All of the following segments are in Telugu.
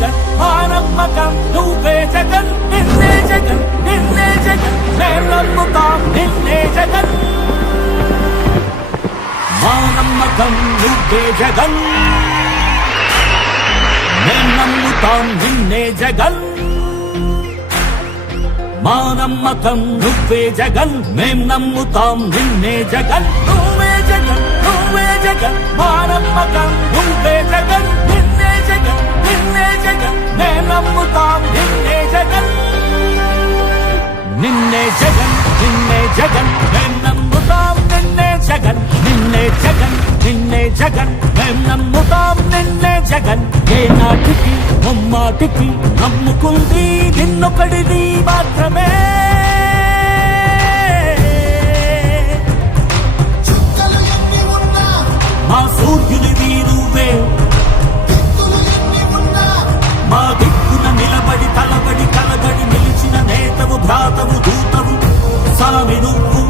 జగన్ మా నమ్మకం నువ్వే జగన్ నిన్నే జగన్ నిన్నే జగన్ మేం నమ్ముతాం నిన్నే జగన్ మా నమ్మకం నువ్వే జగన్ మేం నమ్ముతాం నిన్నే జగన్ మా నమ్మకం నువ్వే జగన్ మేం నమ్ముతాం నిన్నే జగన్ నువ్వే జగన్ నువ్వే జగన్ మా నమ్మకం నువ్వే జగన్ నిన్నే జగన్ నిన్నే జగన్ మేం నమ్ముతాం నిన్నే జగన్ నిన్నే జగన్ నిన్నే జగన్ మేం నమ్ముతాం నిన్నే జగన్ నిన్నే జగన్ నిన్నే జగన్ మేం నమ్ముతాం నిన్నే జగన్ ఏ నాటికి ముమ్మాటికి నమ్ముకుంది నిన్నొకడిది మాత్రమే మా సూర్యునివి నువ్వే మా దిక్కున నిలబడి తలబడి కలబడి నిలిచిన నేతవు భ్రాతవు దూతవు సామి నువ్వు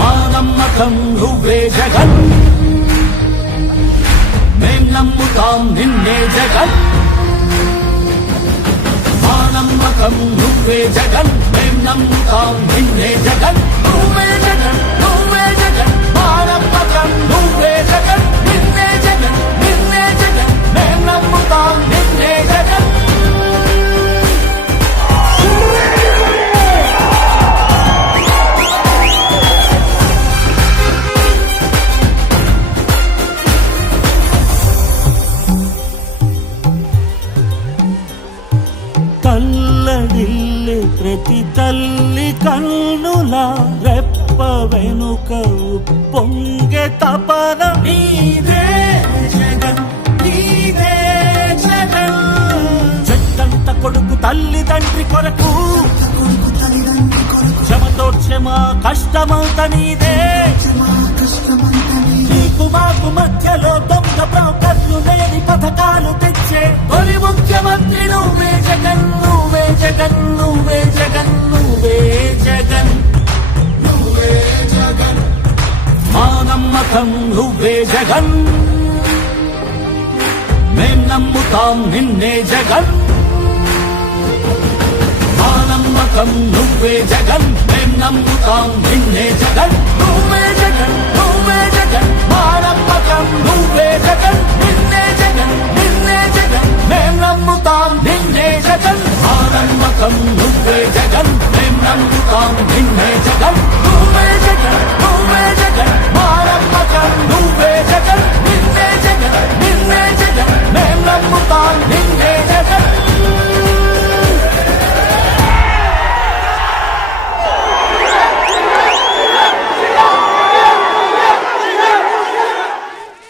మా నమ్మకం నువ్వే జగన్ మేం నమ్ముతాం నిన్నే జగన్ మా నమ్మకం నువ్వే జగన్ మేం నమ్ముతాం నిన్నే జగన్ నువ్వే జగన్ నువ్వే జగన్ మా నమ్మకం నువ్వే జగన్ నిన్నే జగన్ నిన్నే జగన్ మేం నమ్ముతాం నిన్నే జగన్ తల్లడిల్లే ప్రతి తల్లి కన్నుల రెప్ప వెనుక పొంగే తపన నీదే జగన్ నీదే జగన్ చెట్టంత కొడుకు తల్లిదండ్రి కొరకు క్షమతోక్షమ కష్టమంత నీదే నీకు మాకు మధ్యలో దొంగ బ్రోకర్లు లేని పథకాలు తెచ్చే తొలి ముఖ్యమంత్రి నువ్వే జగన్ నువ్వే జగన్ నువ్వే జగన్ నువ్వే జగన్ నువ్వే జగన్ మా నమ్మకం నువ్వే జగన్ మేం నమ్ముతాం నిన్నే జగన్ మా నమ్మకం నువ్వే జగన్ మేం నమ్ముతాం నిన్నే జగన్ నువ్వే